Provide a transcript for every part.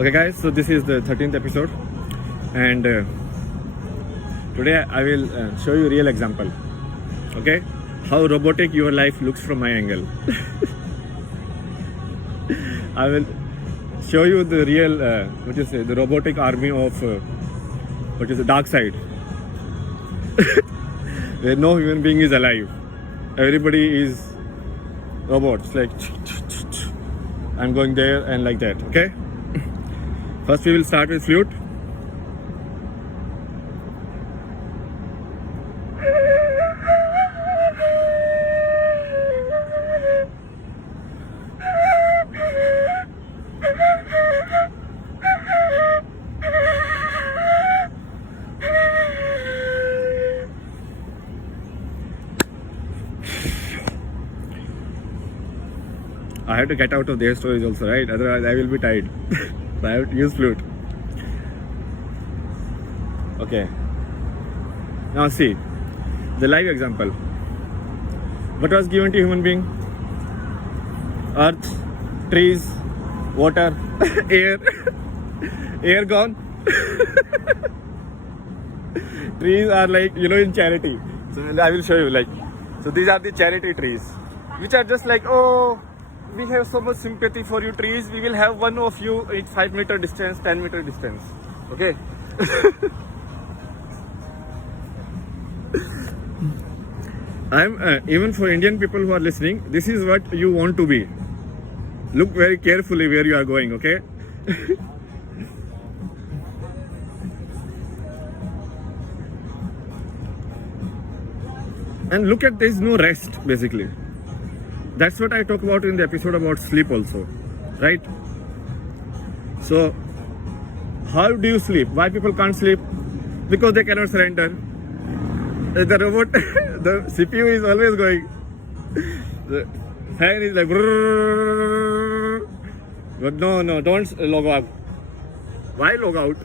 Okay, guys, so this is the 13th episode, and today I will show you a real example. Okay, how robotic your life looks from my angle. I will show you the real, the robotic army of the dark side, where no human being is alive. Everybody is robots. Like I'm going there and like that. Okay. First, we will start with flute. I have to get out of their stories also, right? Otherwise, I will be tired. So I have to use flute. Okay. Now see, the live example. What was given to human being? Earth, trees, water, air. Air gone. Trees are like, in charity. So I will show you so these are the charity trees, which are just like, oh, we have so much sympathy for you trees. We will have one of you at 5-meter distance, 10-meter distance. Okay. I'm even for Indian people who are listening, this is what you want to be. Look very carefully where you are going, okay? And look at, there is no rest basically. That's what I talk about in the episode about sleep also, right? So, how do you sleep? Why people can't sleep? Because they cannot surrender. The robot, the CPU is always going. The fan is like, brrrr. But no, don't log out. Why log out?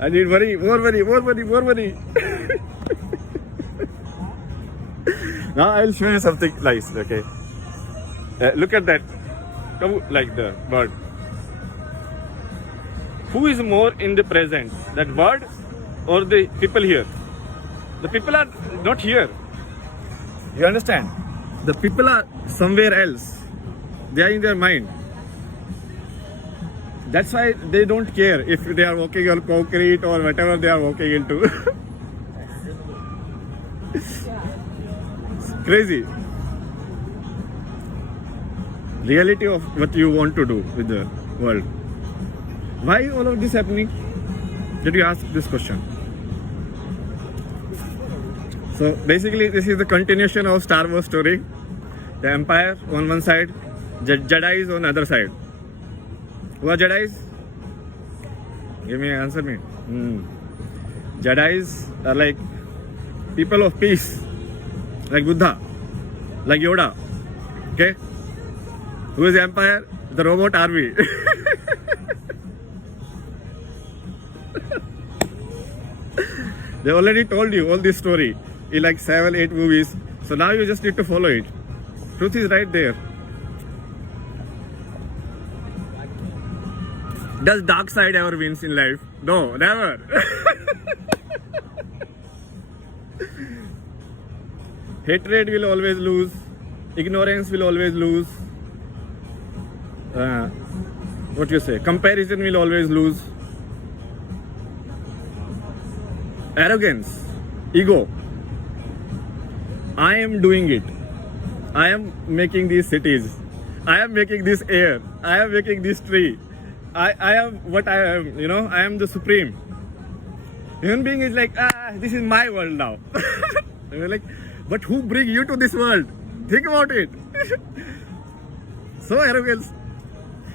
I need more money. Now I will show you something nice, okay? Look at that. Come like the bird. Who is more in the present? That bird or the people here? The people are not here. You understand? The people are somewhere else. They are in their mind. That's why they don't care if they are walking on concrete or whatever they are walking into. Crazy. Reality of what you want to do with the world. Why all of this happening? Did you ask this question? So basically this is the continuation of Star Wars story. The Empire on one side, Jedis on the other side. Who are Jedis? Answer me. Jedis are like people of peace. Like Buddha, like Yoda, okay? Who is the Empire? The robot army. They already told you all this story in like 7-8 movies. So now you just need to follow it. Truth is right there. Does dark side ever wins in life? No, never. Hatred will always lose. Ignorance will always lose. Comparison will always lose. Arrogance, ego. I am doing it. I am making these cities. I am making this air. I am making this tree. I am what I am. I am the supreme. Human being is like, this is my world now. We're like, but who bring you to this world? Think about it. So arrogance.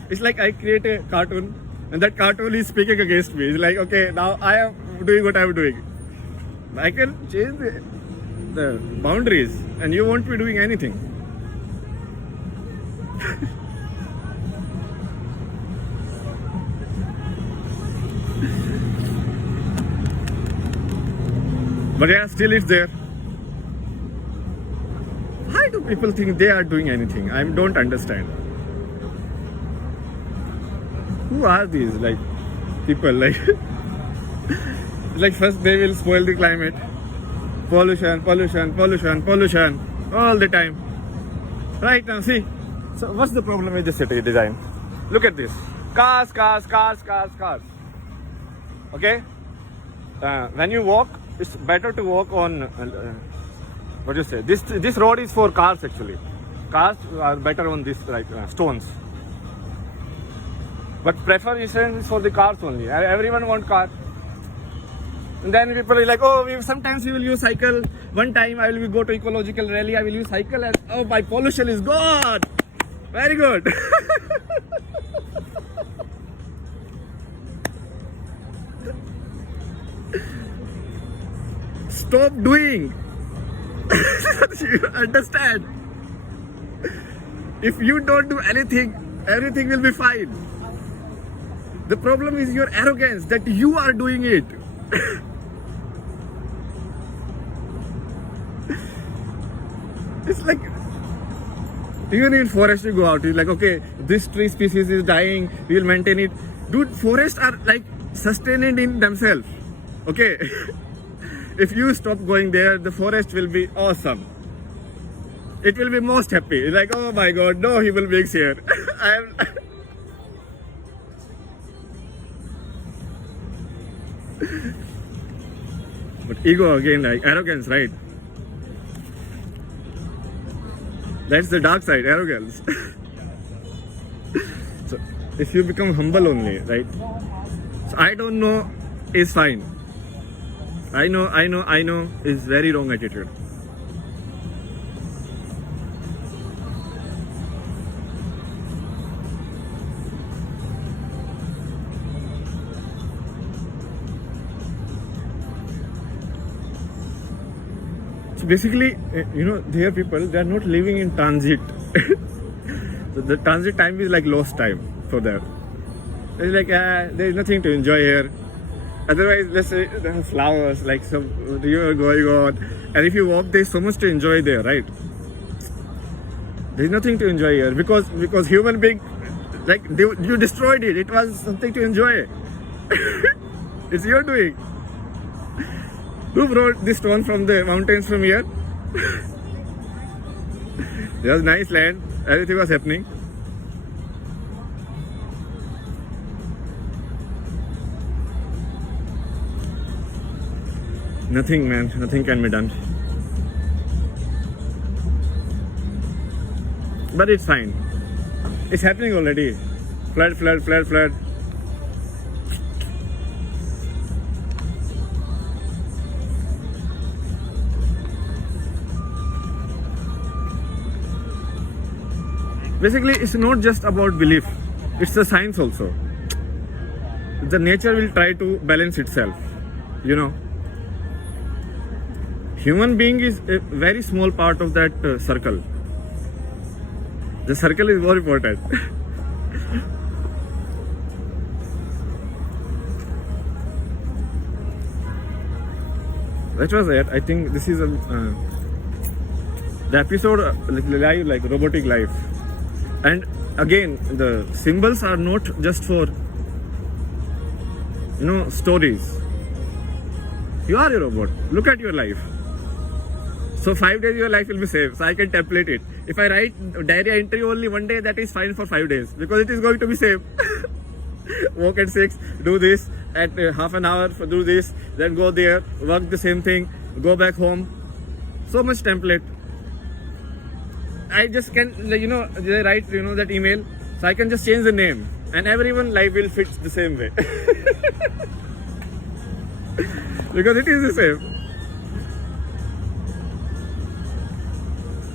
It's like I create a cartoon and that cartoon is speaking against me. It's like, okay, now I am doing what I am doing. I can change the boundaries and you won't be doing anything. But yeah, still it's there. Why do people think they are doing anything? I don't understand. who are these like people? Like, like first they will spoil the climate, pollution, pollution, pollution, pollution, all the time. Right now, see. So what's the problem with the city design? Look at this: cars, cars, cars, cars, cars. Okay. When you walk, it's better to walk on. What do you say? This road is for cars actually. Cars are better on this like stones. But preference is for the cars only. Everyone want car. And then people are like, oh, sometimes we will use cycle. One time I will go to ecological rally. I will use cycle, and oh, my pollution is gone. Very good. Stop doing. You understand? If you don't do anything, everything will be fine. The problem is your arrogance that you are doing it. It's like, even in forest you go out, you're like, okay, this tree species is dying, we will maintain it. Dude, forests are like sustained in themselves. Okay. If you stop going there, the forest will be awesome. It will be most happy. Like, oh my god, no human beings here. But ego again, like arrogance, right? That's the dark side, arrogance. So if you become humble only, right? So I don't know is fine. I know is very wrong attitude. So basically, there are people, they are not living in transit. So the transit time is like lost time for them. It's like, there is nothing to enjoy here. Otherwise, let's say there are flowers, like some river going on, and if you walk, there's so much to enjoy there, right? There's nothing to enjoy here because human being, like you destroyed it. It was something to enjoy. It's your doing. Who brought this stone from the mountains from here? There was nice land. Everything was happening. Nothing, man. Nothing can be done. But it's fine. It's happening already. Flood, flood, flood, flood. Basically, it's not just about belief. It's a science also. The nature will try to balance itself. Human being is a very small part of that circle. The circle is more important. That was it. I think this is the episode live, like robotic life. And again, the symbols are not just for stories. You are a robot. Look at your life. So 5 days your life will be saved. So I can template it. If I write diary entry only one day, that is fine for 5 days because it is going to be saved. Walk at 6, do this at half an hour, do this, then go there, work the same thing, go back home. So much template. I just can, they write, that email. So I can just change the name and everyone life will fit the same way. Because it is the same.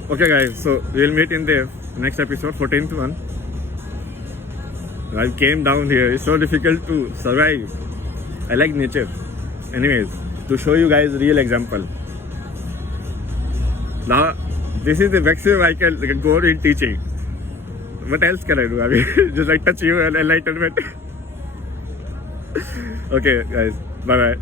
Okay guys, so we'll meet in the next episode, 14th one. I came down here, it's so difficult to survive. I like nature. Anyways, to show you guys a real example. Now, this is the maximum I can go in teaching. What else can I do? I mean, just like touch you and enlightenment. Okay guys, bye bye.